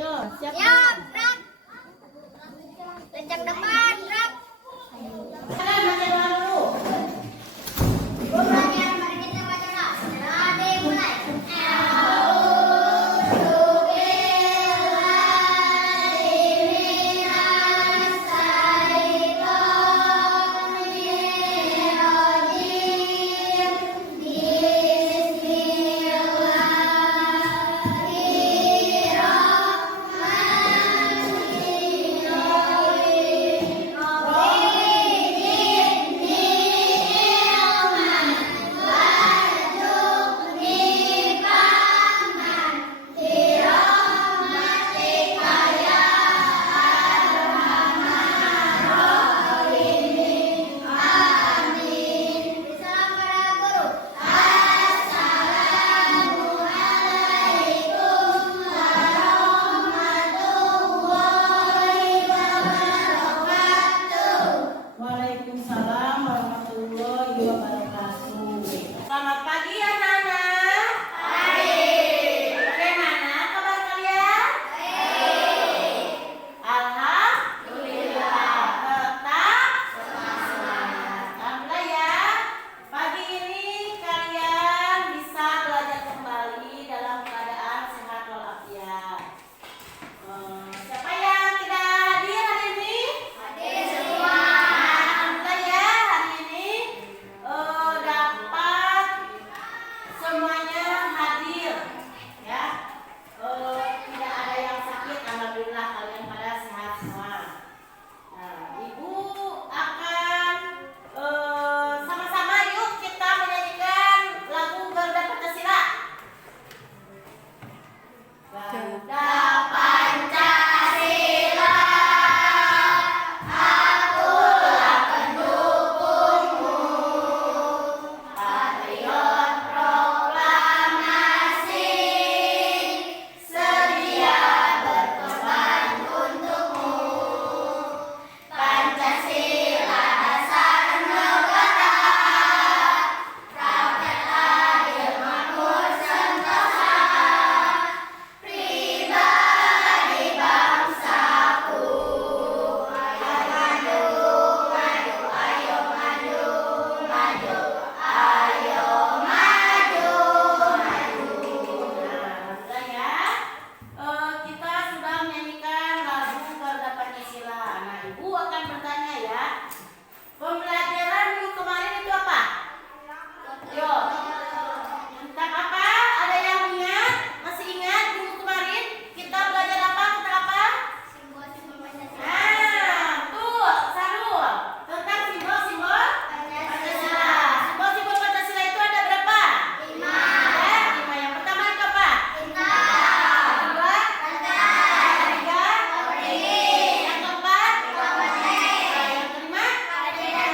Yo, siap. Siap, Rak. Lencang depan, Rak. Baca dulu. Pertanyaan mari kita baca Rak. Dari mulai. Waalaikumsalam warahmatullahi wabarakatuh. Selamat pagi anak-anak. Baik. Bagaimana kabar kalian? Baik. Alhamdulillah. Tetap semangat. Alhamdulillah ya. Pagi ini kalian bisa belajar kembali dalam keadaan sehat walafiat. Siapa yang tidak hadir hari ini? Hadir semua. Alhamdulillah ya, hari ini dapat semuanya hadir ya. Tidak ada yang sakit, alhamdulillah kalian pada sehat semua. Nah, Ibu akan sama-sama yuk kita menyanyikan lagu Garuda Pancasila. Garuda Pancasila, akulah pendukungmu, patriot proklamasi, sedia berkorban untukmu. Pancasila dasar negara, rakyat adil makmur sentosa, pribadi bangsaku. Ayo maju, maju, ayo maju, maju, ayo maju, maju. Nah, ya. Kita sudah menyanyikan lagu Garuda Pancasila. Nah, Ibu akan bertanya ya. Pembelajaran minggu kemarin itu apa? Yo. Tentang apa? Ada yang ingat? Masih ingat minggu kemarin kita belajar apa? Tentang apa? Simbol-simbol Pancasila. Nah, tuh, Sarul. Tentang simbol-simbol Pancasila. Simbol-simbol Pancasila itu ada berapa? 5. Ya, 5. Yang pertama itu apa? Bintang. Yang kedua? Rantai. Yang ketiga? Berdiri. Yang keempat? Berdiri. Yang kelima? Berdiri.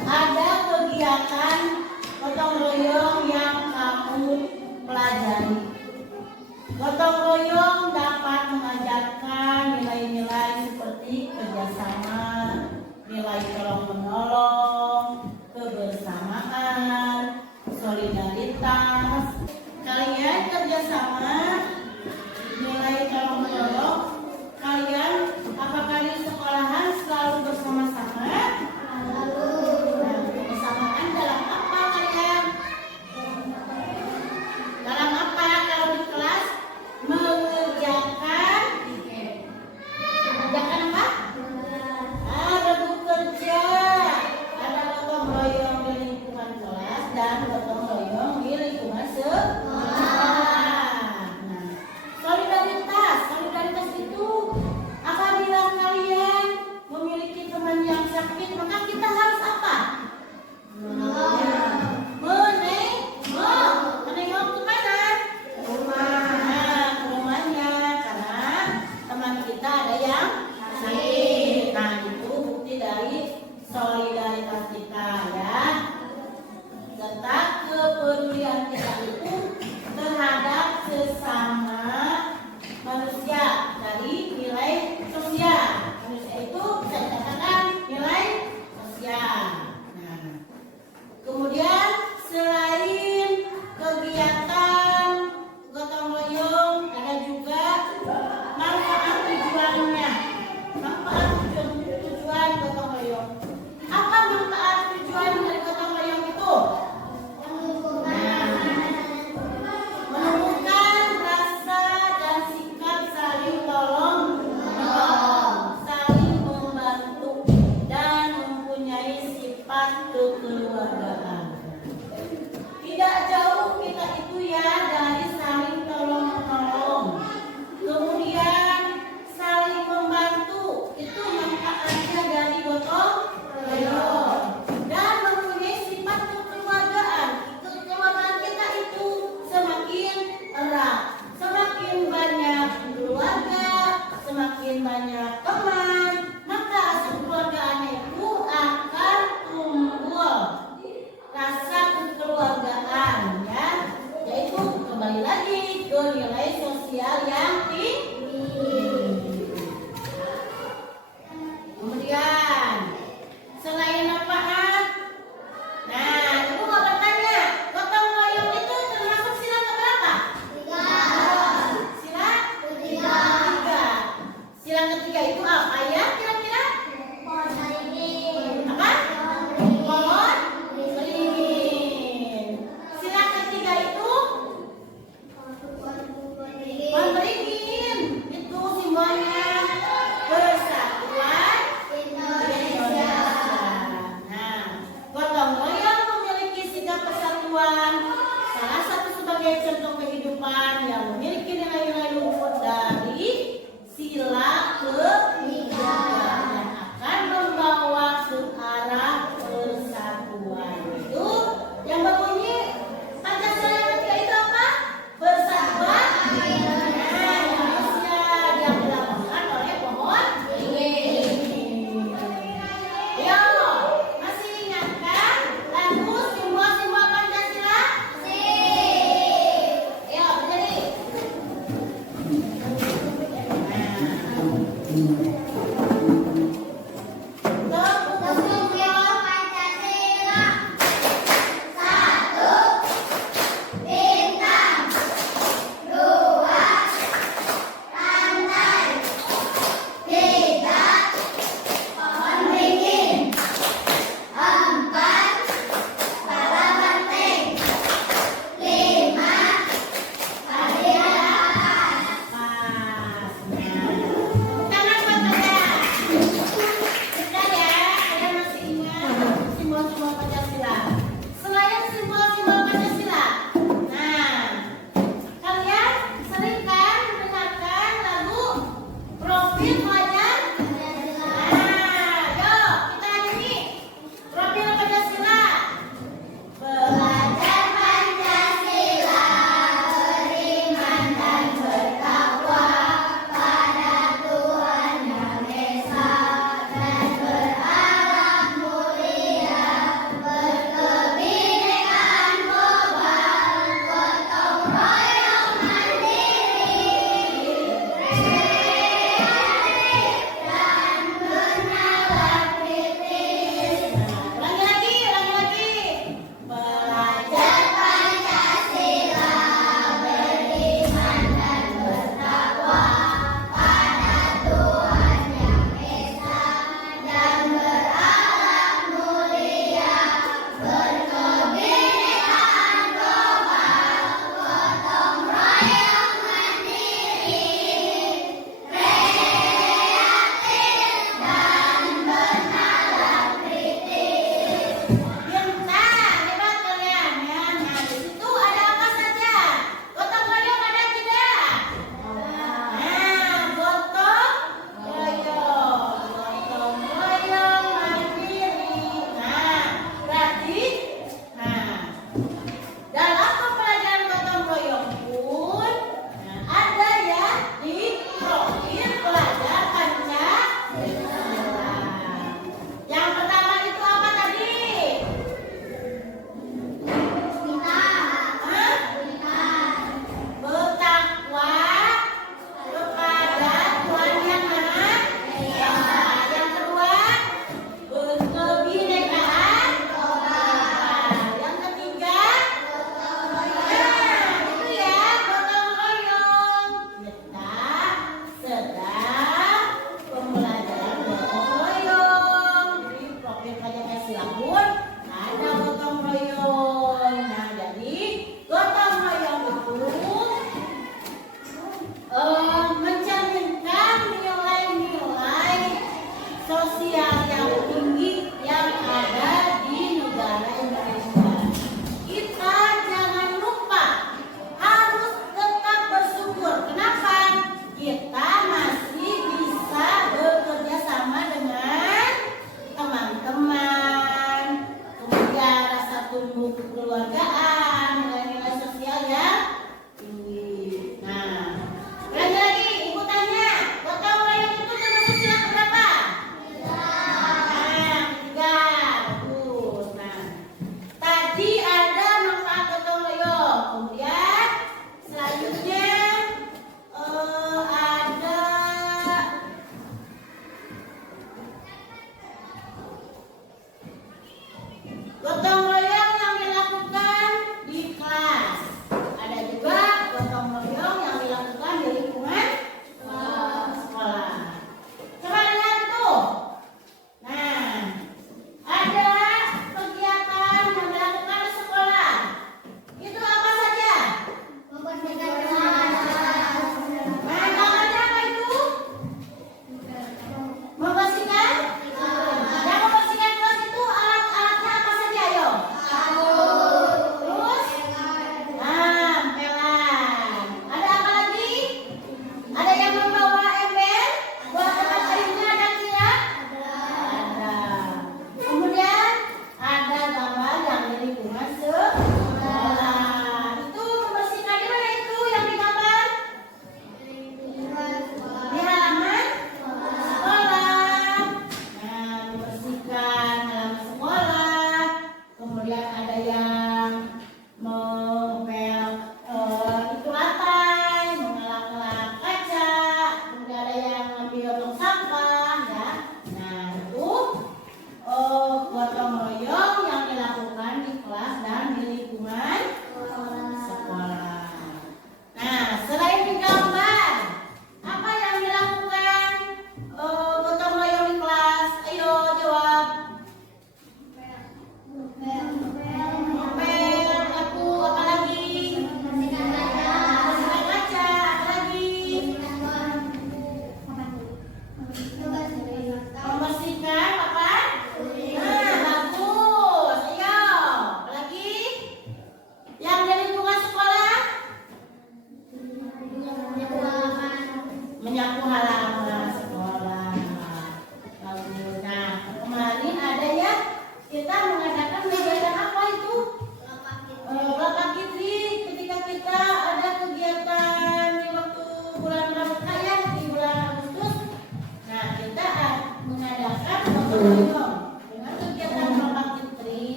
ada kegiatan gotong royong yang kamu pelajari. Gotong royong dapat mengajarkan nilai-nilai seperti kerjasama, nilai tolong menolong, kebersamaan, solidaritas. Kalian kerjasama, nilai tolong menolong. Kalian apakah di sekolahan selalu bersama-sama? Nah, kebersamaan dalam apa kalian? Dalam apa kalau di kelas? Mengerjakan apa? Ada buku kerja, ada gotong royong di lingkungan kelas dan gotong royong di lingkungan sekolah. Nah, solidaritas itu apabila kalian memiliki teman yang sakit, maka kita harus apa? Menengok ke mana? Rumah. Ke rumahnya karena teman kita ada yang sakit. Nah, itu bukti dari solidaritas kita ya. Serta kepedulian kita itu terhadap sesama manusia dari nilai sosial. Manusia itu bisa dikatakan nilai sosial. Nah, kemudian selain kegiatan gotong royong ada juga manfaat tujuannya. Manfaat tujuan gotong royong. Apa manfaat tujuan dari gotong royong itu? Menumbuhkan rasa dan sikap saling tolong menolong, saling membantu dan mempunyai sifat kekeluargaan. Tidak jauh kita itu ya dari saling tolong menolong. Kemudian saling membantu itu manfaatnya dari gotong royong dan mempunyai sifat kekeluargaan. Kekeluargaan kita itu semakin erat, semakin banyak keluarga, semakin banyak teman, maka kekeluargaannya itu akan tumbuh rasa kekeluargaan ya, yaitu kembali lagi ke nilai sosial yang tinggi. Kemudian selain manfaat, nah ibu mau bertanya, gotong royong itu termasuk sila keberapa? Sila ketiga. Sila ketiga itu apa ya kira-kira? Apa? Pohon beringin. Sila ketiga itu pohon beringin. Itu simbolnya persatuan Indonesia. Nah, gotong royong memiliki sikap persatuan. Salah satu sebagai contoh kehidupan yang memiliki nilai-nilai luhur dari sila ketiga yang akan membawa ke arah persatuan. Itu yang berbunyi Pancasila yang ketiga itu apa? Persatuan Indonesia yang dilambangkan oleh pohon beringin. Ya masih ingatkah lagu simbol-simbol Pancasila? Ya, jadi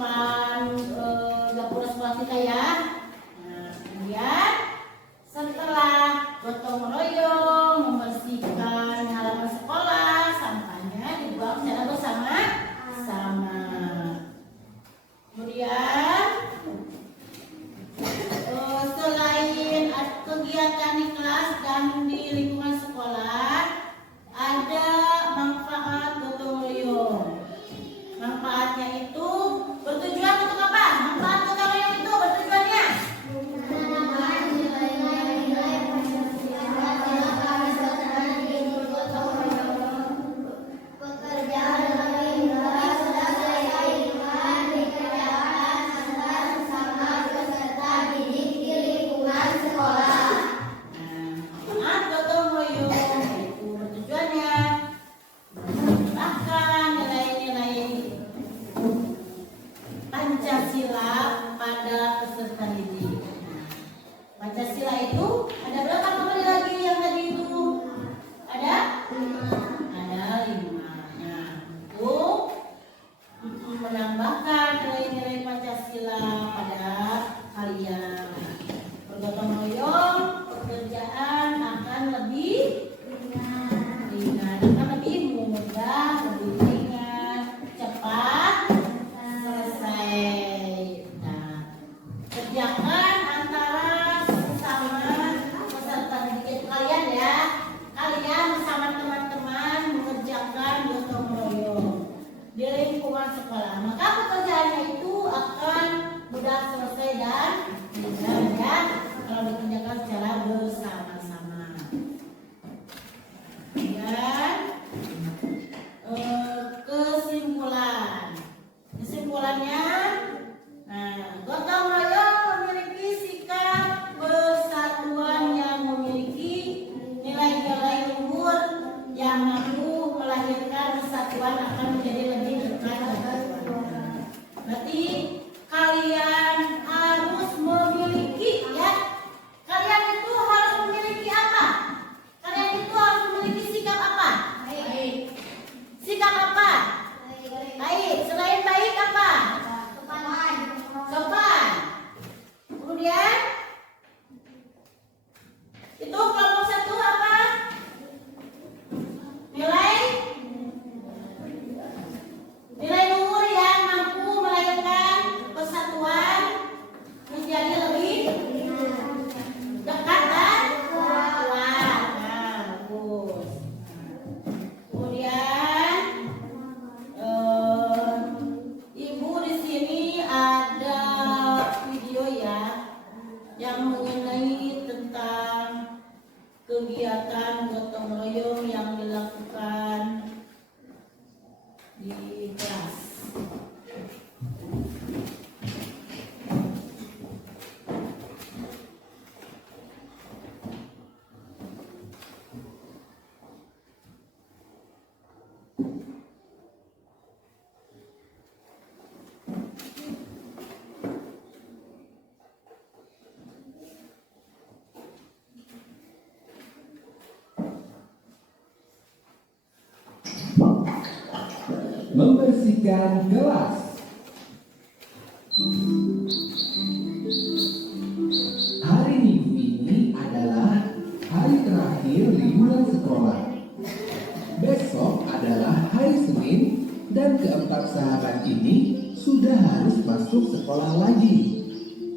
depan dapur sekolah kita ya. Nah, kemudian setelah gotong royong membersihkan halaman sekolah, sampahnya dibuang secara bersama-sama. Kemudian selain kegiatan di kelas dan di lingkungan sekolah, ada manfaat gotong royong. Manfaatnya itu bertujuan untuk apa? Manfaat gotong royong itu bertujuannya Pancasila pada peserta didik. Pancasila itu ada berapa kembali lagi yang tadi itu? Ada? Ada 5. Nah, untuk menambahkan nilai-nilai Pancasila pada kalian, bergotong royong, pekerjaan akan lebih ringan, akan lebih mudah, lebih ringan, cepat selesai. Nah, kerjakan antara sesama peserta didik kalian ya. Kalian bersama teman-teman mengerjakan gotong royong di lingkungan sekolah. Maka pekerjaannya itu akan mudah selesai dan ringan ya kalau dikerjakan secara bersama-sama. Dan kesimpulannya, gotong royong memiliki sikap persatuan yang memiliki nilai-nilai luhur yang mampu melahirkan persatuan akan menjadi lebih dekat. Berarti kalian harus memiliki ya. Kalian itu harus memiliki apa? Kalian itu harus memiliki sikap apa? Sikap apa? Baik. Selain baik apa? Sopan. Kemudian itu kelompok 1 apa? Nilai luhur yang mampu melahirkan persatuan menjadi lebih dekat dan kuat. Nah, bagus. Kemudian Ibu di sini ada video ya yang mengenai tentang kegiatan gotong royong yang dilakukan di kelas. Membersihkan kelas. Hari Minggu ini adalah hari terakhir liburan sekolah. Besok adalah hari Senin dan keempat sahabat ini sudah harus masuk sekolah lagi.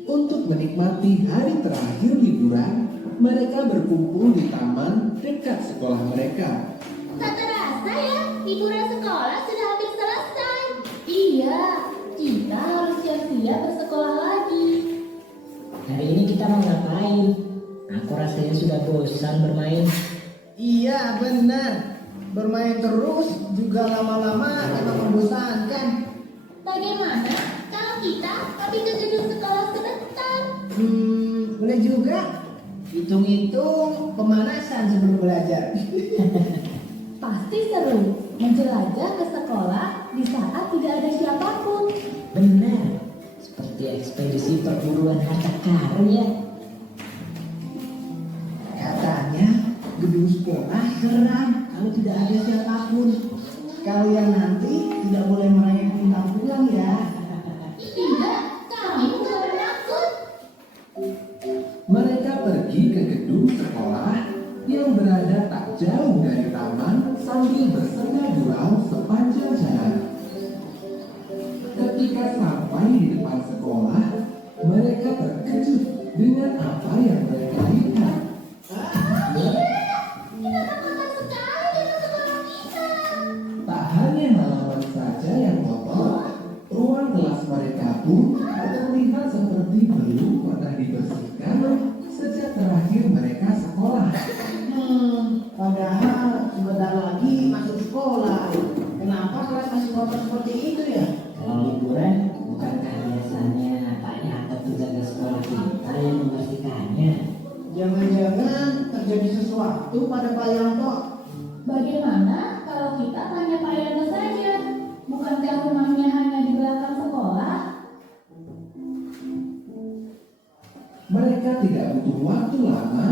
Untuk menikmati hari terakhir liburan, mereka berkumpul di taman dekat sekolah mereka. Tak terasa ya, liburan sekolah sudah hampir selesai. Iya, kita harus siap-siap bersekolah lagi. Hari ini kita mau ngapain? Aku rasanya sudah bosan bermain. Iya benar, bermain terus juga lama-lama memang membosankan. Bagaimana kalau kita pergi ke gedung sekolah sebentar? Boleh juga. Hitung-hitung pemanasan sebelum belajar. Pasti seru menjelajah ke sekolah di saat tidak ada siapapun. Benar, seperti ekspedisi perburuan harta karun ya. Katanya gedung sekolah seram kalau tidak ada siapapun. Kalian nanti tidak boleh merayakan pulang ya. tidak butuh waktu lama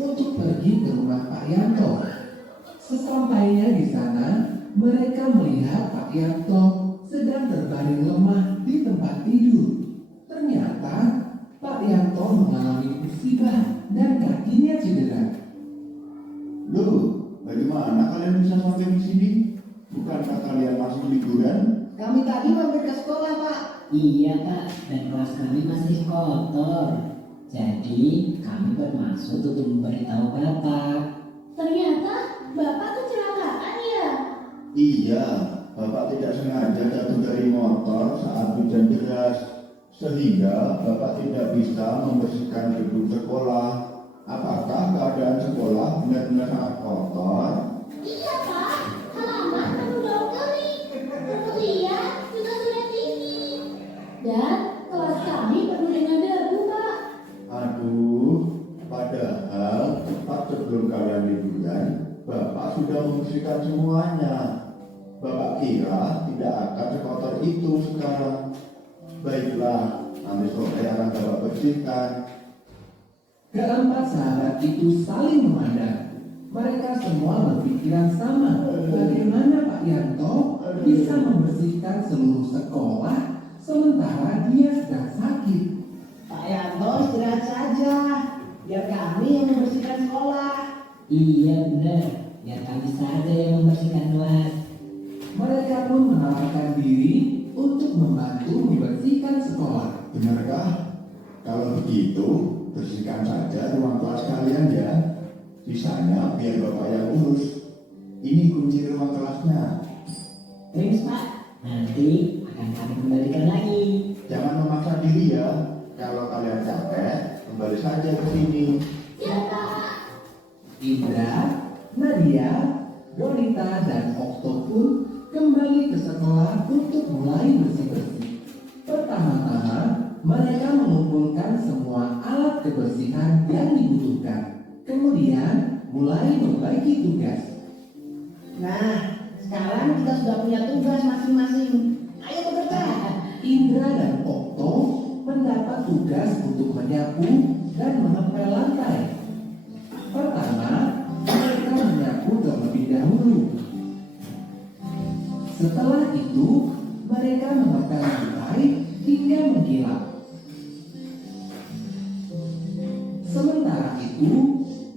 untuk pergi ke rumah Pak Yanto. Sesampainya di sana, mereka melihat Pak Yanto sedang terbaring lemah di tempat tidur. Ternyata Pak Yanto mengalami musibah dan kakinya cedera. Loh, bagaimana kalian bisa sampai di sini? Bukankah kalian masih liburan? Kami tadi mampir ke sekolah, Pak. Iya Pak, dan kelas kami masih kotor. Jadi kami bermaksud untuk memberitahu Bapak. Ternyata Bapak kecelakaan ya? Iya, Bapak tidak sengaja jatuh dari motor saat hujan deras, sehingga Bapak tidak bisa membersihkan gedung sekolah. Apakah keadaan sekolah benar-benar sangat kotor? Iya Pak, halaman penuh daun kering. Kemudian juga sudah tinggi. Dan kelas kami penuh dengan debu, Pak. Aduh, padahal tepat sebelum kalian liburan, Bapak sudah membersihkan semuanya. Bapak kira tidak akan sekotor itu sekarang. Baiklah, nanti sore akan Bapak bersihkan. Keempat sahabat itu saling memandang. Mereka semua berpikiran sama. Bagaimana Pak Yanto bisa membersihkan seluruh sekolah sementara dia sedang sakit? Pak Yanto istirahat saja. Biar kami yang membersihkan sekolah. Iya benar, biar kami saja yang membersihkan kelas. Mereka pun menawarkan diri untuk membantu membersihkan sekolah. Benarkah? Kalau begitu, bersihkan saja ruang kelas kalian ya. Sisanya biar Bapak yang urus. Ini kunci ruang kelasnya. Thanks Pak, nanti akan kami kembalikan lagi. Jangan memaksa diri ya. Kalau kalian capek, kembali saja ke sini. Siapa? Indra, Nadia, Donita, dan Okto pun kembali ke sekolah untuk mulai bersih-bersih. Pertama-tama, mereka mengumpulkan semua alat kebersihan yang dibutuhkan. Kemudian, mulai membagi tugas. Nah, sekarang kita sudah punya tugas masing-masing. Ayo bekerja. Indra dan Okto mendapat tugas untuk menyapu dan mengepel lantai. Pertama, mereka menyapu terlebih dahulu. Setelah itu, mereka mengepel lantai hingga mengkilap. Sementara itu,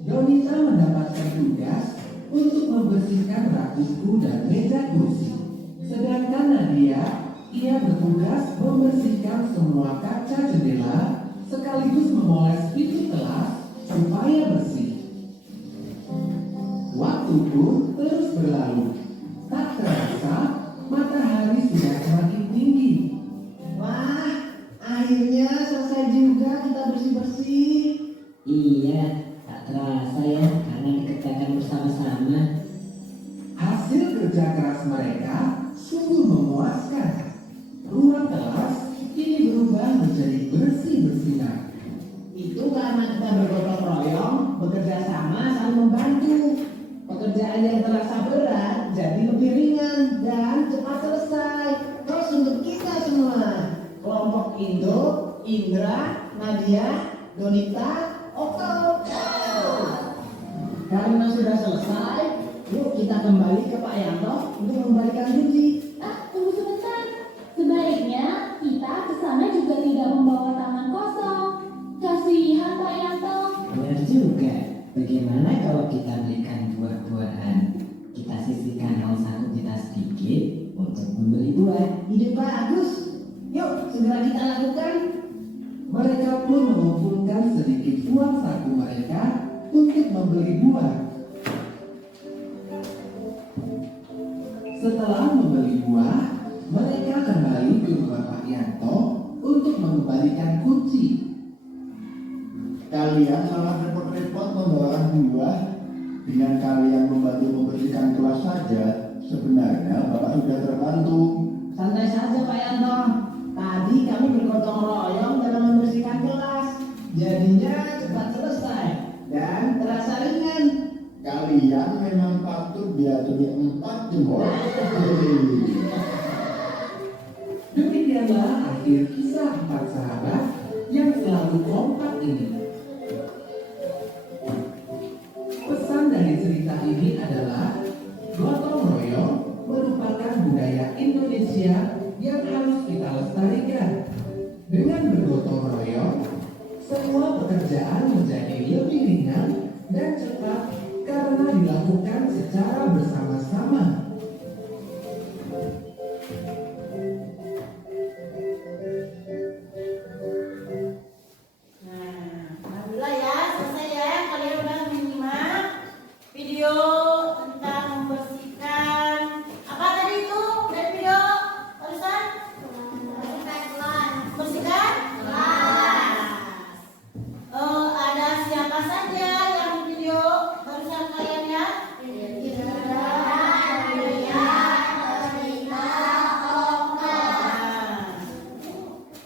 Donita mendapatkan tugas untuk membersihkan rak buku dan meja kursi. Sedangkan Nadia, ia bertugas membersihkan semua kaca jendela sekaligus memoles pintu kelas supaya bersih. Waktu pun terus berlalu. Tak terasa, matahari sudah semakin tinggi. Wah, akhirnya selesai juga kita bersih-bersih. Iya, tak terasa ya karena dikerjakan bersama-sama. Hasil kerja keras mereka sungguh memuaskan. Ruang kelas kini berubah menjadi bersih-bersinar. Itu karena kita bergotong royong, bekerja sama, saling membantu. Pekerjaan yang terasa berat jadi lebih ringan dan cepat selesai. Terus untuk kita semua, kelompok Indo, Indra, Nadia, Donita, Okto. Karena sudah selesai, yuk kita kembali ke Pak Yanto untuk membalikan kunci. Tunggu sebentar. Sebaiknya kita ke sana juga tidak membawa tangan kosong. Kasihan Pak Yanto. Benar juga. Bagaimana kalau kita belikan buah-buahan? Kita sisihkan uang saku kita sedikit untuk membeli buah. Ide bagus. Yuk segera kita lakukan. Mereka pun mengumpulkan sedikit uang saku mereka untuk membeli buah. Setelah membeli buah, mereka kembali ke rumah Pak Yanto untuk mengembalikan kunci. Kalian malah repot-repot membawakan buah. Dengan kalian membantu membersihkan kelas saja, sebenarnya Bapak sudah terbantu. Santai saja Pak Yanto. Tadi kami bergotong royong dalam membersihkan kelas. Jadinya cepat selesai dan terasa ringan. Kalian memang patut diacungi 4 jempol. Demikianlah akhir kisah empat sahabat yang selalu kompak ini. pekerjaan menjadi lebih ringan dan cepat karena dilakukan secara bersama-sama. Nah, alhamdulillah ya, selesai ya. Kalian udah menyimak video tentang membersihkan apa tadi itu dari video barusan? Membersihkan kelas. Ada siapa saja yang video barusan kalian ya?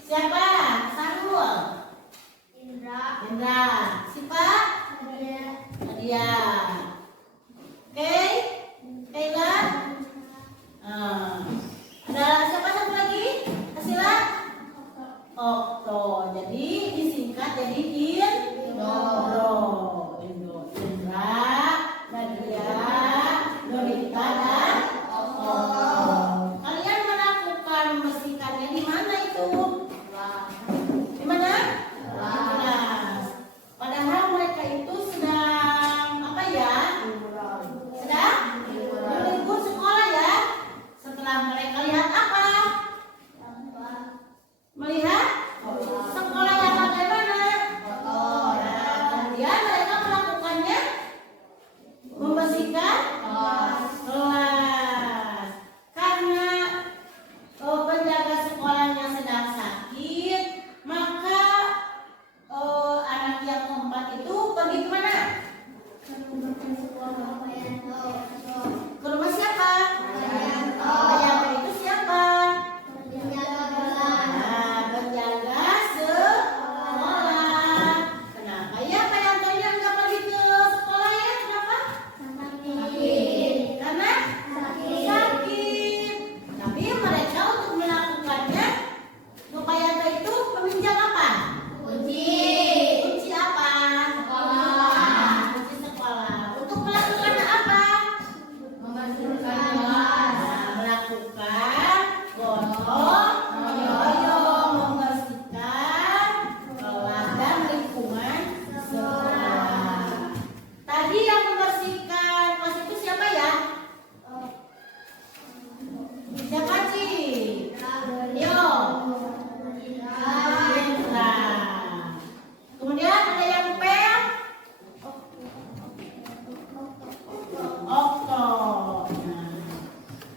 Siapa? Sarul. Indra. Siapa? Nadia. Oke. Kayla. Ada siapa satu lagi? Asila. Okto. Jadi disingkat jadi Indro. Indra, Nadia, Norita dan Okto. Kalian melakukan membersihkannya di mana itu? Di mana? Kelas. Padahal mereka itu sedang apa ya? Sedang libur sekolah ya. Setelah mereka lihat apa? Melihat sekolah yang bagaimana? Nah, kemudian mereka melakukannya membersihkan kelas. Karena penjaga sekolahnya sedang sakit, maka anak yang keempat itu pergi ke mana? Ke rumah siapa? Ayah itu siapa? Nah, penjaga sekolah. Kenapa ya Pak Yantonya nggak pergi ke sekolah ya? Kenapa? Karena sakit. Tapi mereka untuk melakukannya, Pak Yanto itu meminjam apa? Kunci apa? Kunci sekolah. Untuk melakukan apa? Melakukan gotong royong, membersihkan kelas dan lingkungan sekolah. Tadi yang membersihkan kelas itu siapa ya? Siapa Ci? Yo. Indra. Kemudian ada yang pel? Okto. Nah,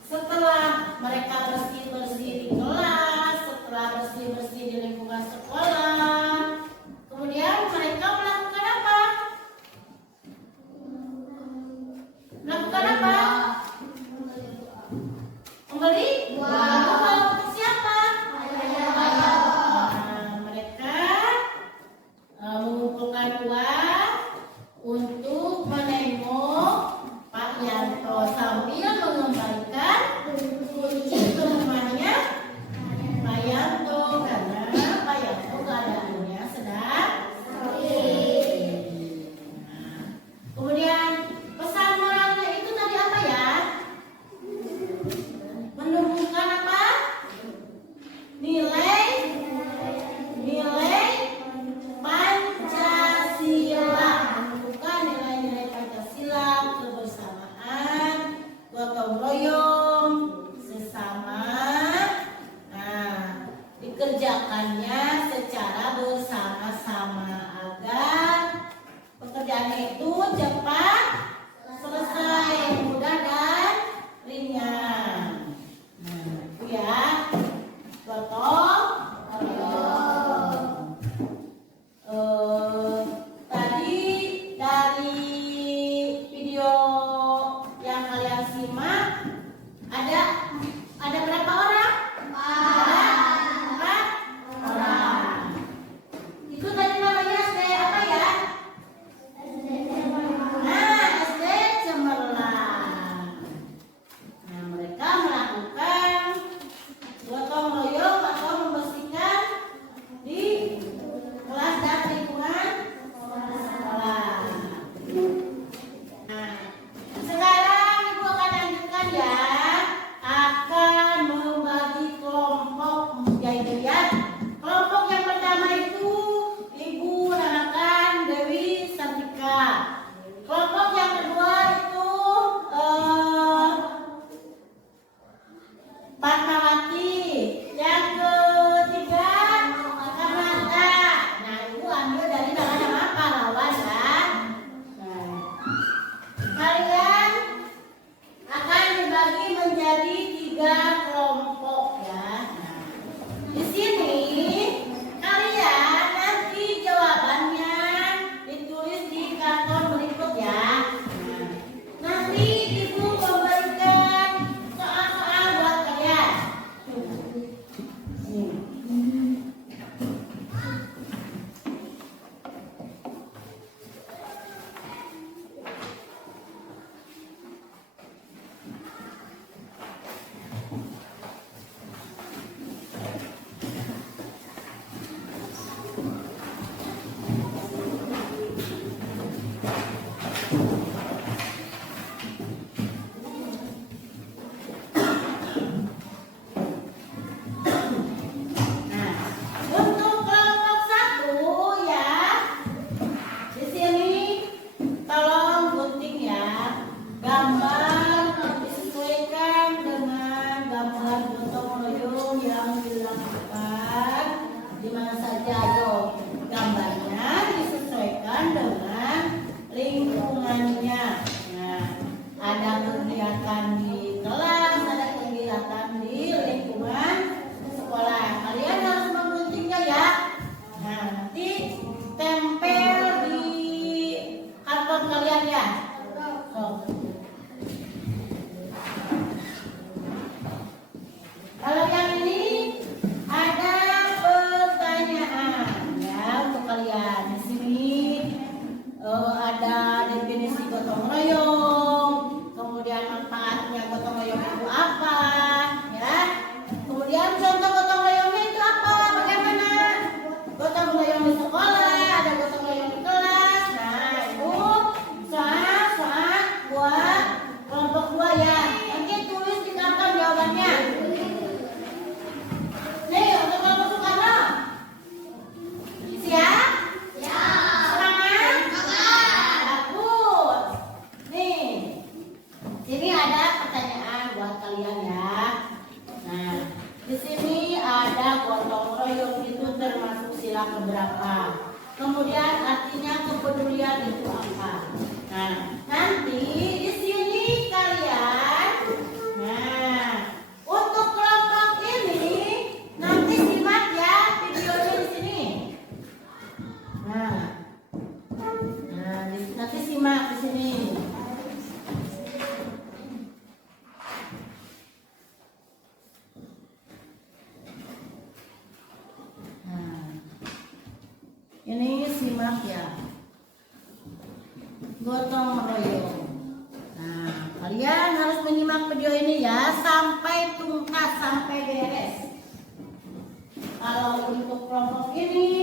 setelah mereka bersih-bersih di kelas, setelah bersih-bersih di lingkungan sekolah, kemudian mereka melakukan apa? Melakukan apa? Membeli? Uang untuk siapa? Nah, mereka mengumpulkan uang untuk menengok Pak Yanto sambil mengembalikan kunci ke rumahnya Pak Yanto karena Pak Yanto keadaannya sedang sakit. Nah, kemudian pesan moralnya itu tadi apa ya? Menumbuhkan apa? Nilai Pancasila, menumbuhkan nilai-nilai Pancasila, kebersamaan, gotong royong, sesama. Nah, dikerjakannya secara bersama-sama agar pekerjaannya itu cepat selesai, mudah dan ringan. Nah, itu ya. Gotong royong. Tadi dari video yang kalian simak ada berapa orang? Empat orang. Itu tadi namanya SD apa ya? Nah, SD Cemerlang. Nah, mereka melakukan Di sini ada gotong royong itu termasuk sila keberapa? Kemudian artinya kepedulian itu apa? Nah, nanti di sini kalian, untuk kelompok ini nanti simak ya videonya di sini. Nanti simak di sini. Ini simak ya, gotong royong. Nah, kalian harus menyimak video ini ya sampai tuntas, sampai beres. Kalau untuk kelompok ini,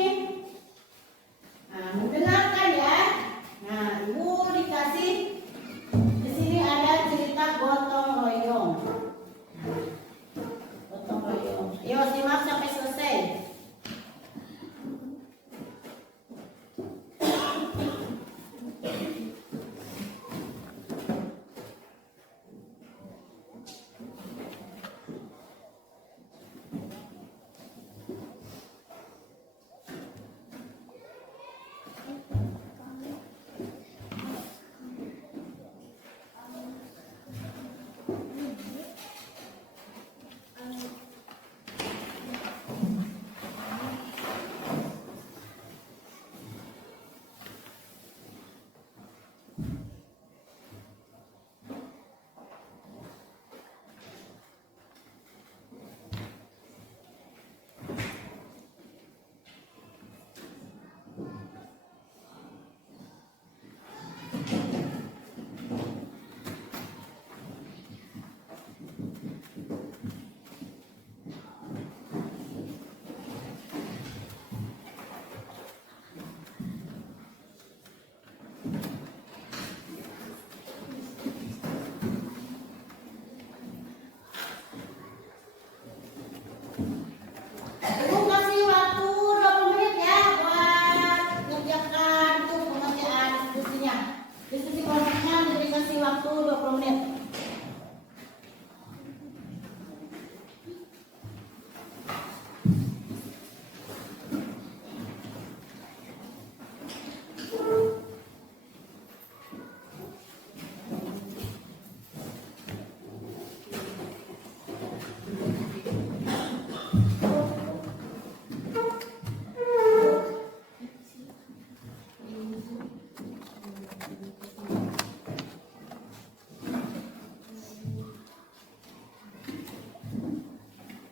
mendengarkan ya. Nah, ibu dikasih di sini ada cerita gotong royong. Gotong royong. Ayo simak sampai selesai. Ibu kasih waktu 20 menit ya buat ngerjakan tuh pengerjaan diskusinya. Diskusi kelompoknya dikasih waktu 20 menit.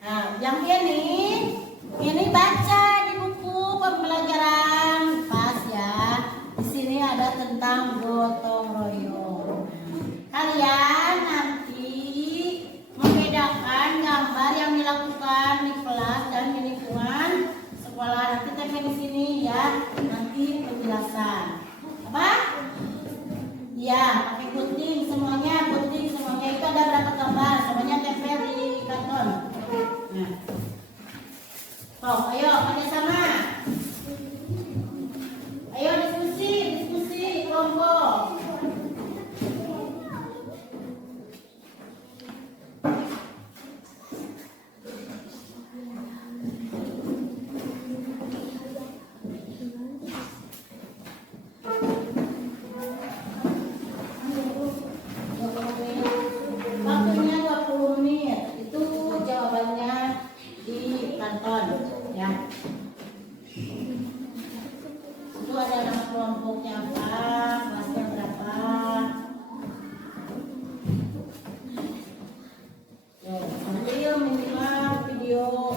Nah, yang ini baca di buku pembelajaran pas ya. Di sini ada tentang gotong royong. Kalian nanti membedakan gambar yang dilakukan di kelas dan di lingkungan sekolah. Nanti tempel di sini ya. Nanti penjelasan. Apa? Ya, pakai gunting semuanya, itu ada berapa gambar? Semuanya tempel di karton. Nah. Oh, ayo kerjasama. Ayo diskusi kelompok. Waktunya 20 menit. Itu jawabannya di kanton ya. Itu ada nama kelompoknya apa, kelasnya berapa. Sambil menyimak video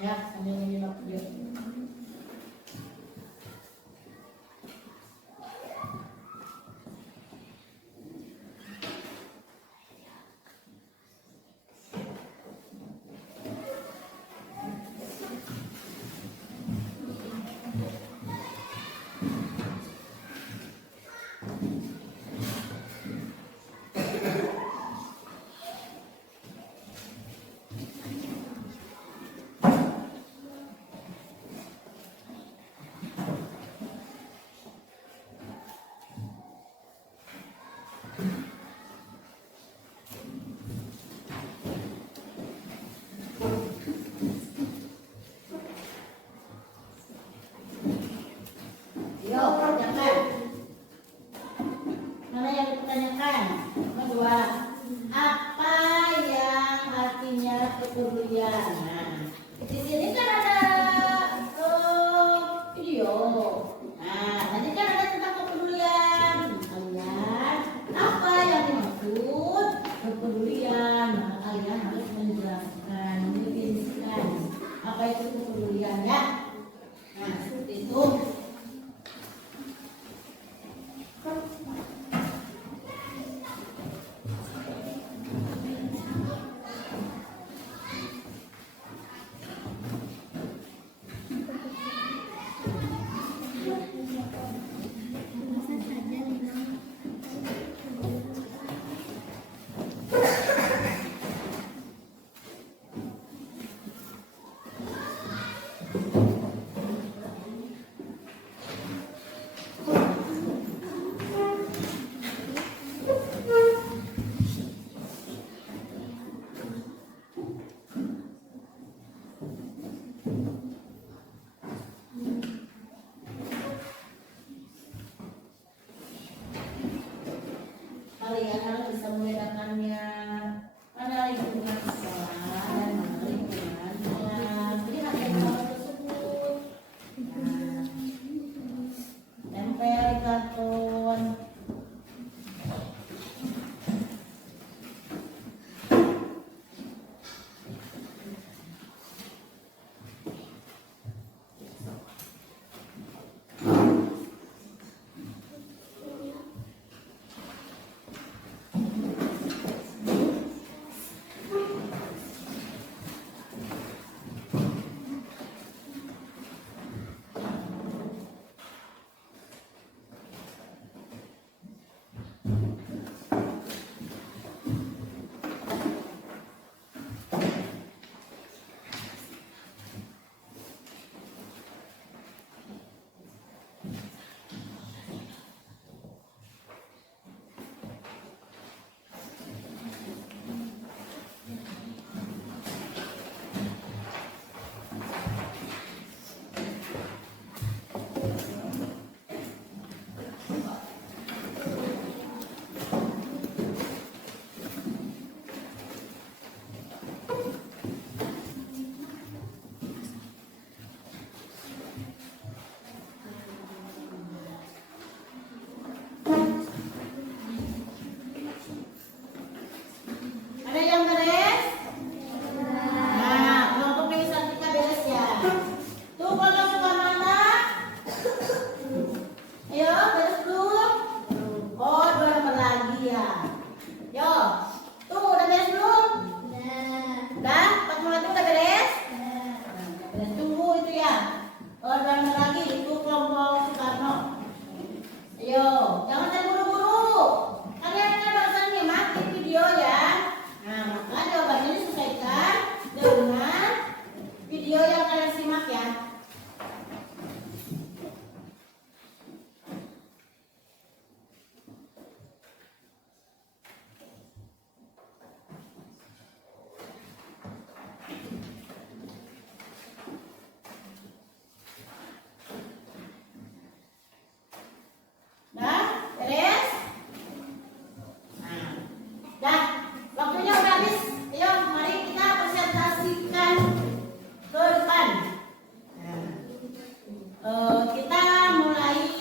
ya, sambil menyimak video. kepedulian. Nah, di sini kan ada video. Nah, nanti kan ada tentang kepedulian. Kalian apa yang dimaksud kepedulian? Maka kalian harus menjelaskan, mendefinisikan apa itu kepedulian ya. Nah, seperti itu. Kalian harus bisa membedakannya mana lingkungan sekolah dan mana lingkungan kelas. Lihat hal tersebut. Nah, tempel di karton. Ada yang beres? Nah, kelompok Dewi Sartika beres ya. Tuh kalau suka mana? Ayo, beres belum? Oh, 2 lembar lagi ya. Yo, tuh udah beres belum? Udah? Fatma itu udah beres? Beres, tunggu itu ya. Oh, 2 lembar lagi, itu kelompok Soekarno. Ayo, jangan terburu-buru. Kalian kan barusan nyimakin video ya. Nah, maka jawabannya disesuaikan dengan video yang kalian simak ya. Dah, beres? Nah, dah, waktunya udah habis. Ayo, mari kita presentasikan ke depan. Nah, kita mulai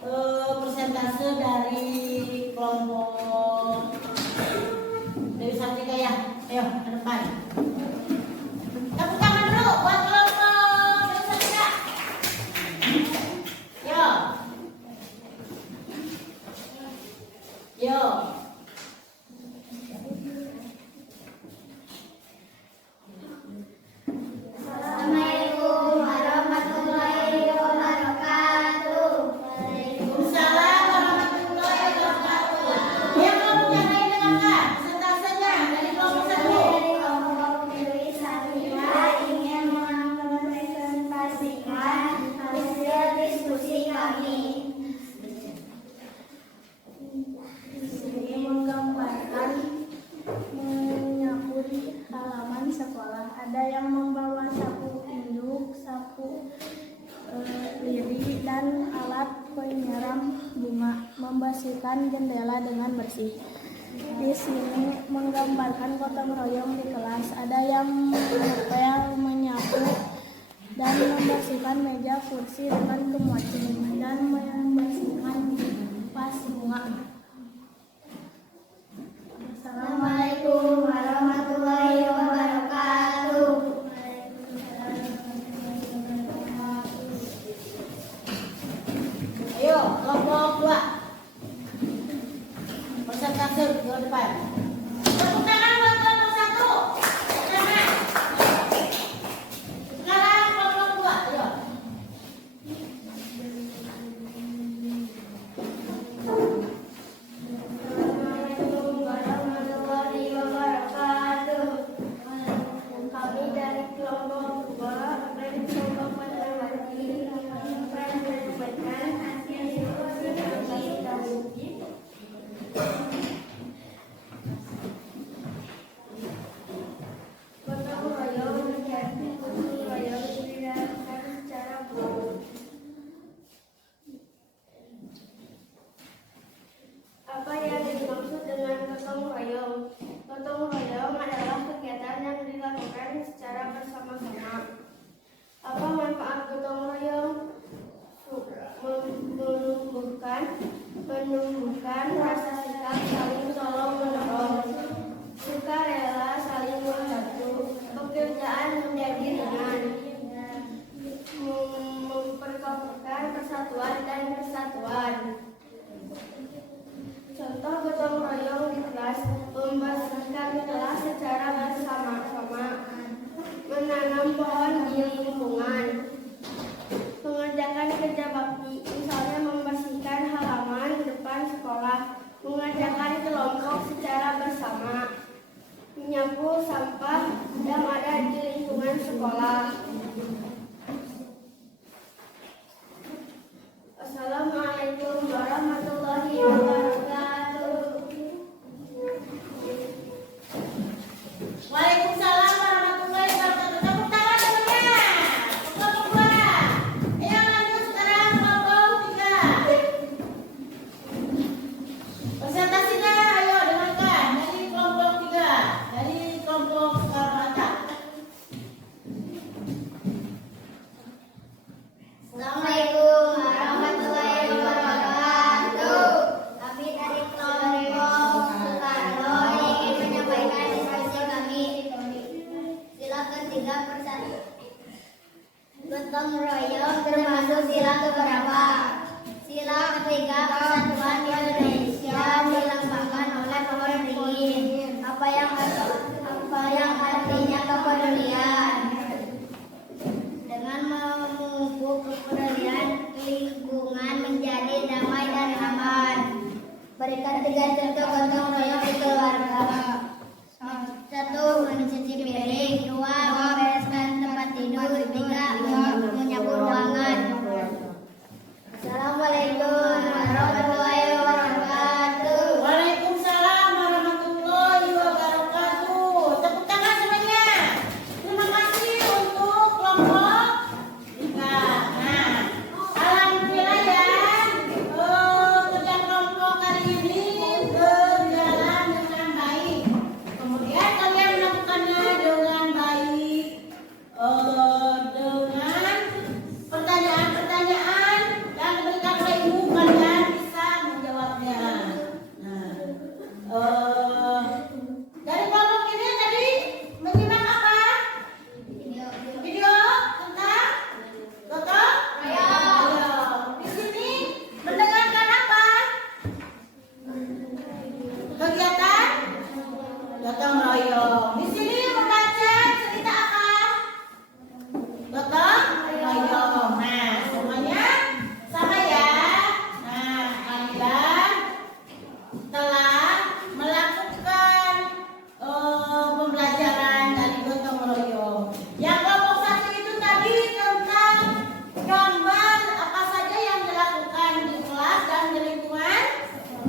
persentase dari kelompok Dewi Sartika ya. Ayo, ke depan. Tepuk tangan dulu buat kelompok Dewi Sartika. Yo. Yo. Assalamualaikum warahmatullahi wabarakatuh. Waalaikumsalam warahmatullahi wabarakatuh. Yang kelompok yang lain dengarkan persentasenya dari kelompok 1. Dari kelompok Dewi Sartika ingin mempresentasikan hasil diskusi kami. Ini menggambarkan menyapuri halaman sekolah. Ada yang membawa sapu induk, sapu lidi, dan alat penyiram bunga, membersihkan jendela dengan bersih. Di sini menggambarkan gotong royong di kelas. Ada yang mengepel, menyapu, dan membersihkan meja kursi dengan kemudian dan membersihkan vas bunga. Assalamualaikum warahmatullahi wabarakatuh. Ayo, kelompok 2. Persentase ke depan. Tepuk tangan buat kelompok 1. Tangan. Sekarang kelompok 2. Ayo. Assalamualaikum warahmatullahi wabarakatuh. Kami dari kelompok 2 dari kelompok Panjawati akan menyampaikan hasil diskusi kita. Gotong royong menjadi gotong royong dilakukan secara bertahap. Apa yang dimaksud dengan gotong royong? Gotong royong adalah kegiatan yang dilakukan secara bersama-sama. Apa manfaat gotong royong? Menumbuhkan rasa sikap saling tolong menolong, sukarela saling membantu, pekerjaan menjadi ringan, memperkokohkan persatuan dan kesatuan. Contoh gotong royong di kelas: membersihkan kelas secara bersama-sama, menanam pohon di lingkungan, mengerjakan kerja bakti, misalnya membersihkan halaman depan sekolah, mengerjakan kelompok secara bersama, menyapu sampah yang ada di lingkungan sekolah. Assalamualaikum warahmatullahi wabarakatuh. Waalaikumsalam warahmatullahi wabarakatuh. Tepuk tangan semuanya. Kelompok 2. Ayo lanjut sekarang kelompok 3. Presentasinya ayo dengarkan dari kelompok 3. Dari kelompok Karmata. Assalamualaikum warahmatullahi wabarakatuh. Kami dari kelompok Soekarno ingin menyampaikan diskusi kami. Sila ketiga persatuan. Gotong royong termasuk sila keberapa? Sila ketiga persatuan Indonesia dilambangkan oleh pohon beringin. Apa yang artinya kepedulian? Dengan memupuk kepedulian, lingkungan menjadi damai dan aman. Berikan 3 contoh gotong royong di keluarga. 1. Mencuci piring. 2. Membereskan tempat tidur. 3. Menyapu ruangan. Assalamualaikum warahmatullahi wabarakatuh. Waalaikumsalam warahmatullahi wabarakatuh. Tepuk tangan semuanya. Terima kasih untuk kelompok 3. Nah, alhamdulillah ya. Kerja kelompok hari ini berjalan dengan baik. Kemudian kalian melakukannya dengan baik. Dengan pertanyaan-pertanyaan yang diberikan oleh ibu, kalian bisa menjawabnya. Nah, dari kelompok ini tadi menyimak apa? Video tentang gotong royong. Di sini mendengarkan apa? Kegiatan gotong royong. Di sini membaca cerita apa? Gotong royong. Nah, semuanya sama ya. Nah, kalian telah melakukan pembelajaran dari gotong royong. Yang kelompok 1 itu tadi tentang gambar apa saja yang dilakukan di kelas dan di lingkungan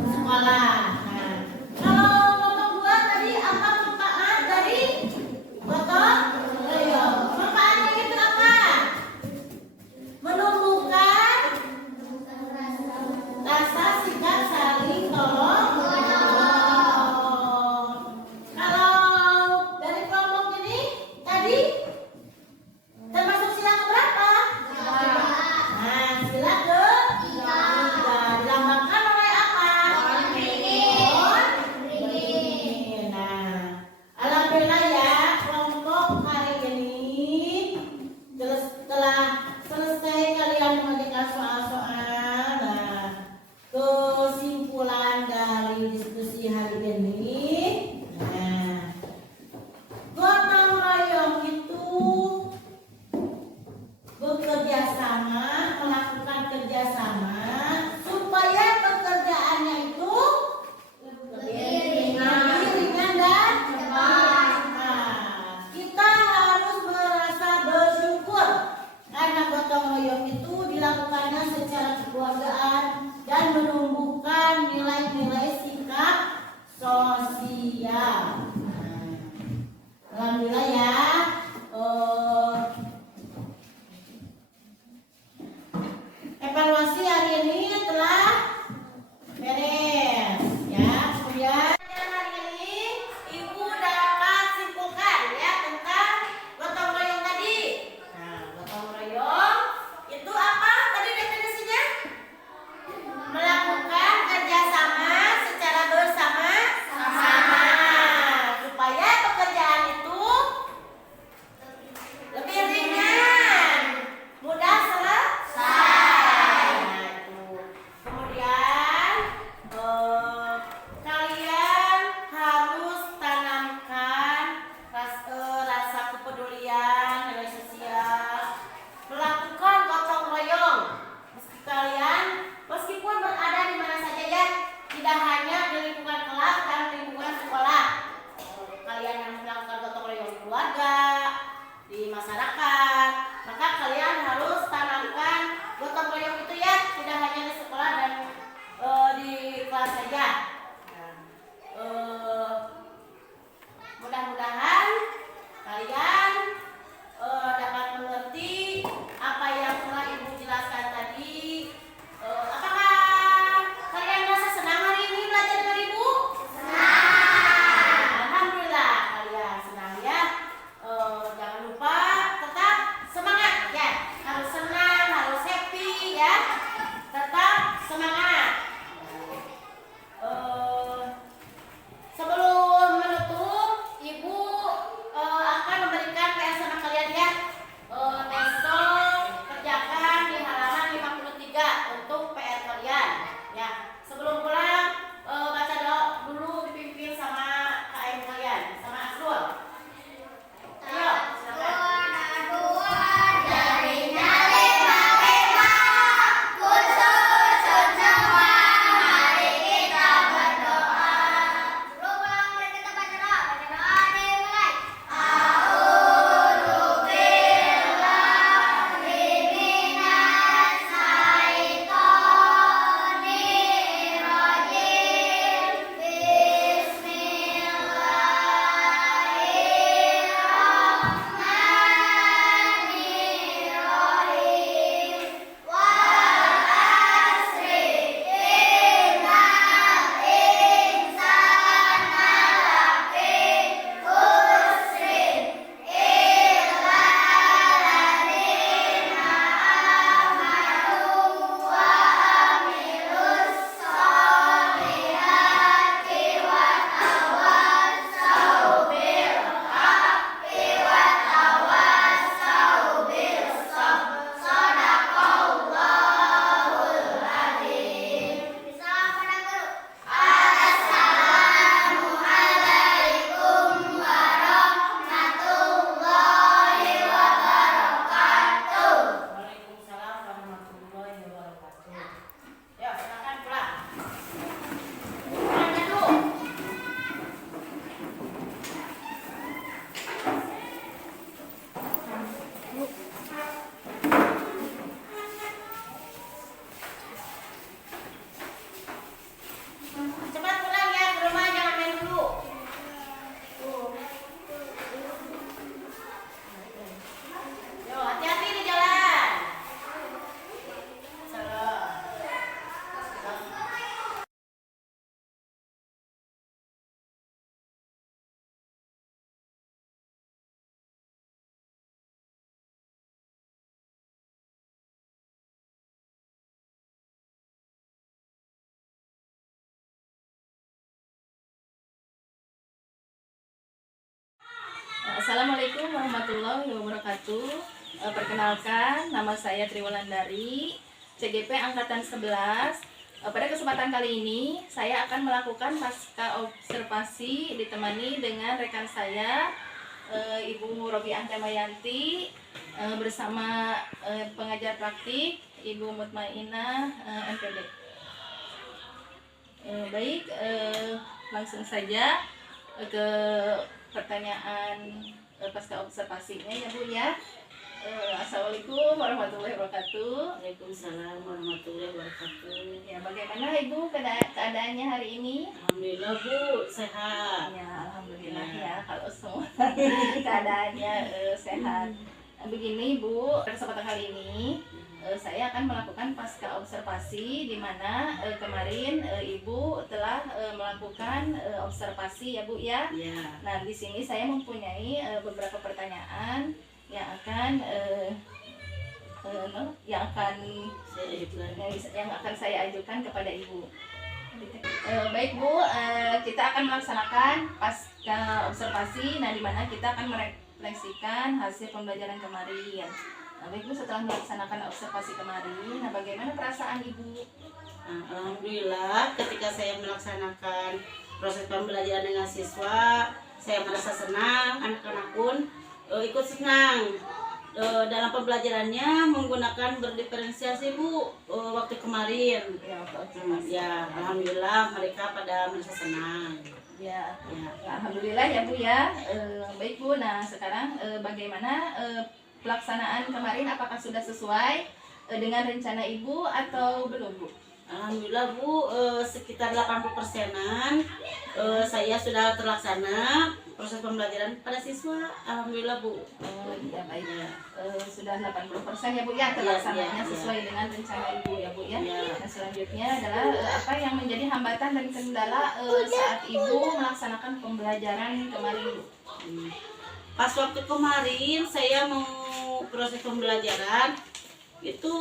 sekolah. Nah, kalau kelompok 2 tadi apa manfaat dari kalian yang melakukan gotong royong di keluarga, di masyarakat, maka kalian harus tanamkan gotong royong itu ya, tidak hanya di sekolah dan di kelas saja. Mudah-mudahan kalian dapat mengerti apa yang telah Ibu jelaskan tadi. Apakah kalian merasa senang hari ini belajar dengan Ibu? Senang. Alhamdulillah kalian senang ya. Jangan lupa tetap semangat ya. Harus senang, harus happy ya. Tetap semangat. Sebelum menutup, Ibu akan memberikan PR sama kalian ya. Besok kerjakan di halaman 53 untuk PR kalian. Ya, sebelum pulang baca doa dulu dipimpin sama KM kalian, sama Asrul. Ayo, silakan. Waalaikumsalam warahmatullahi wabarakatuh. Ya, silakan pulang. Pulang dulu. Cepat pulang ya ke rumah, jangan main dulu. Yo, hati-hati di jalan. Salam. Assalamualaikum warahmatullahi wabarakatuh. Perkenalkan, nama saya Triwulandari, CGP Angkatan 11. Pada kesempatan kali ini, saya akan melakukan pasca observasi ditemani dengan rekan saya, Ibu Robiah Temayanti, bersama pengajar praktik, Ibu Mutmainah, MPD. Baik, langsung saja ke pertanyaan pasca observasinya ya Bu ya. Assalamualaikum warahmatullahi wabarakatuh. Waalaikumsalam warahmatullahi wabarakatuh. Ya, bagaimana Ibu keadaannya hari ini? Alhamdulillah Bu, sehat. Ya, alhamdulillah ya kalau semua keadaannya sehat. Begini Bu, pada kesempatan kali ini saya akan melakukan pasca observasi di mana kemarin Ibu telah melakukan observasi ya Bu ya. Ya. Nah, di sini saya mempunyai beberapa pertanyaan yang akan saya ajukan kepada Ibu. Baik Bu, kita akan melaksanakan pasca observasi, nah di mana kita akan merefleksikan hasil pembelajaran kemarin. Nah, Ibu setelah melaksanakan observasi kemarin, nah bagaimana perasaan Ibu? Nah, alhamdulillah ketika saya melaksanakan proses pembelajaran dengan siswa, saya merasa senang, anak-anak pun ikut senang. Dalam pembelajarannya menggunakan berdiferensiasi Bu waktu kemarin. Ya, alhamdulillah mereka pada merasa senang. Ya, Ya. alhamdulillah ya Bu ya. Baik Bu, nah sekarang bagaimana pelaksanaan kemarin, apakah sudah sesuai dengan rencana Ibu atau belum Bu? Alhamdulillah Bu, sekitar 80%-an saya sudah terlaksana proses pembelajaran pada siswa. Alhamdulillah Bu. Ya baik. Sudah 80% ya Bu ya terlaksananya Iya, iya, sesuai dengan rencana Ibu ya Bu ya. Iya. Nah selanjutnya adalah apa yang menjadi hambatan dan kendala saat Ibu melaksanakan pembelajaran kemarin Bu? Pas waktu kemarin saya mau proses pembelajaran itu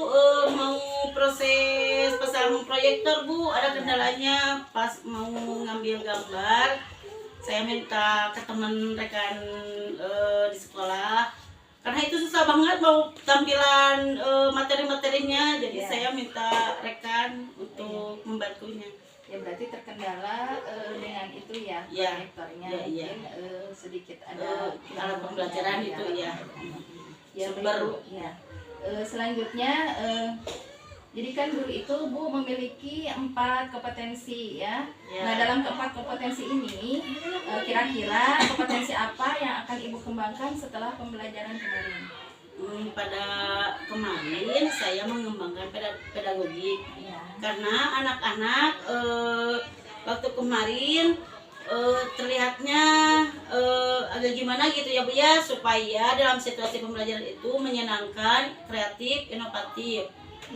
mau proses pasang proyektor Bu, ada kendalanya pas mau ngambil gambar. Saya minta ke teman rekan di sekolah karena itu susah banget mau tampilan materi-materinya, jadi saya minta rekan untuk membantunya. Ya berarti terkendala dengan itu ya Ya, proyektornya ya. mungkin sedikit ada Alat pembelajaran itu ya. Ya Baru. baik, ya. Selanjutnya jadi kan guru itu Bu memiliki 4 kompetensi ya. Ya. Nah dalam keempat kompetensi ini kira-kira kompetensi apa yang akan Ibu kembangkan setelah pembelajaran kemarin? Pada kemarin saya mengembangkan pedagogik Ya. karena anak-anak waktu kemarin terlihatnya agak gimana gitu ya Bu ya, supaya dalam situasi pembelajaran itu menyenangkan, kreatif, inovatif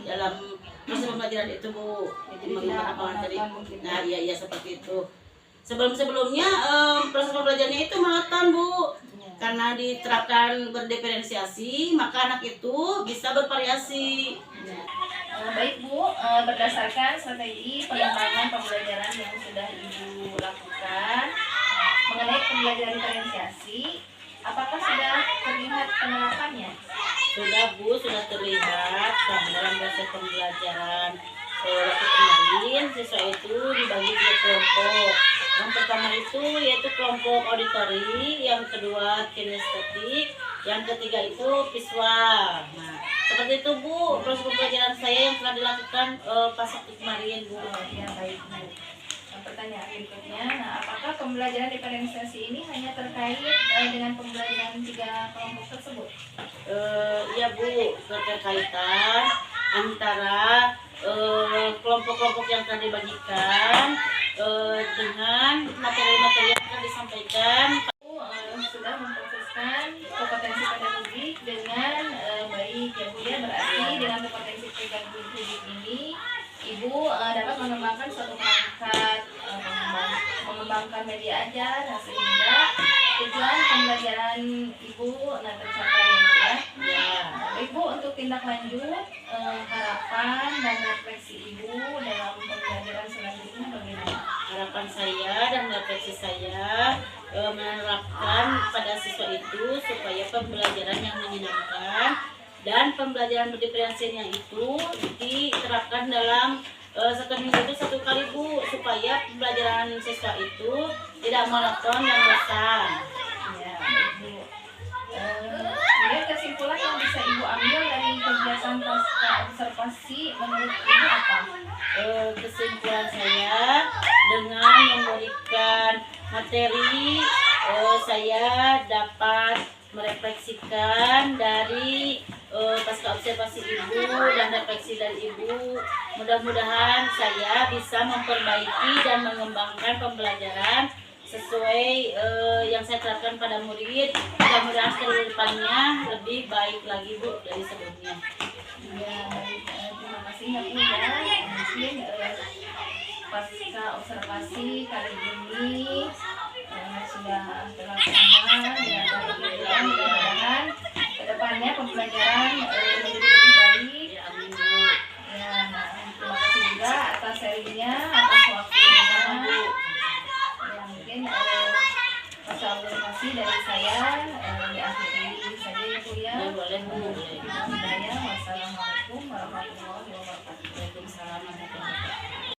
dalam proses pembelajaran itu Bu. Jadi tidak monoton mungkin. Nah iya seperti itu. Sebelumnya proses pembelajarannya itu monoton Bu, karena diterapkan berdiferensiasi maka anak itu bisa bervariasi. Baik Bu, berdasarkan strategi pengembangan pembelajaran yang sudah Ibu lakukan mengenai pembelajaran diferensiasi, apakah sudah terlihat penerapannya? Sudah Bu, sudah terlihat dalam proses pembelajaran. Waktu kemarin siswa itu dibagi 3 kelompok. Yang pertama itu yaitu kelompok auditori, yang kedua kinestetik, yang ketiga itu visual. Nah, seperti itu Bu, proses pembelajaran saya yang telah dilakukan pas waktu kemarin Bu. Ya baik. Pertanyaan berikutnya, nah apakah pembelajaran diferensiasi ini hanya terkait dengan pembelajaran 3 kelompok tersebut? Iya Bu, keterkaitan antara kelompok-kelompok yang telah dibagikan dengan materi-materi yang akan disampaikan. Sudah memproseskan kompetensi pedagogik dengan baik ya Bu ya, berarti dengan kompetensi pedagogik ini Ibu dapat mengembangkan suatu perangkat, mengembangkan media ajar, nah, sehingga tujuan pembelajaran Ibu tercapai ya. Ya. Baik Bu, untuk tindak lanjut harapan dan refleksi Ibu dalam pembelajaran selanjutnya bagaimana? Harapan saya dan refleksi saya menerapkan pada siswa itu supaya pembelajaran yang menyenangkan dan pembelajaran berdiferensiasinya itu diterapkan dalam 1 minggu itu 1 kali Bu, supaya pembelajaran siswa itu tidak monoton dan bosan. Ya, baik Bu. Kemudian kesimpulan yang bisa Ibu ambil dari kegiatan pasca observasi menurut Ibu apa? Kesimpulan saya dengan memberikan materi, saya dapat merefleksikan dari pasca observasi Ibu dan refleksi dari Ibu. Mudah-mudahan saya bisa memperbaiki dan mengembangkan pembelajaran sesuai yang saya terapkan pada murid. Mudah-mudahan ke depannya lebih baik lagi Bu dari sebelumnya. Ya, baik. Terima kasih ya Bu ya. Mungkin pasca observasi kali ini sudah terlaksana dengan baik ya. Mudah-mudahan kedepannya pembelajaran menjadi lebih baik. Ya, nah, terima kasih juga atas sharingnya, atas waktunya Bu. Ya, mungkin pasca observasi dari saya diakhiri saja ya Bu ya. Boleh Bu. Wassalamualaikum warahmatullahi wabarakatuh. Waalaikumsalam warahmatullahi wabarakatuh.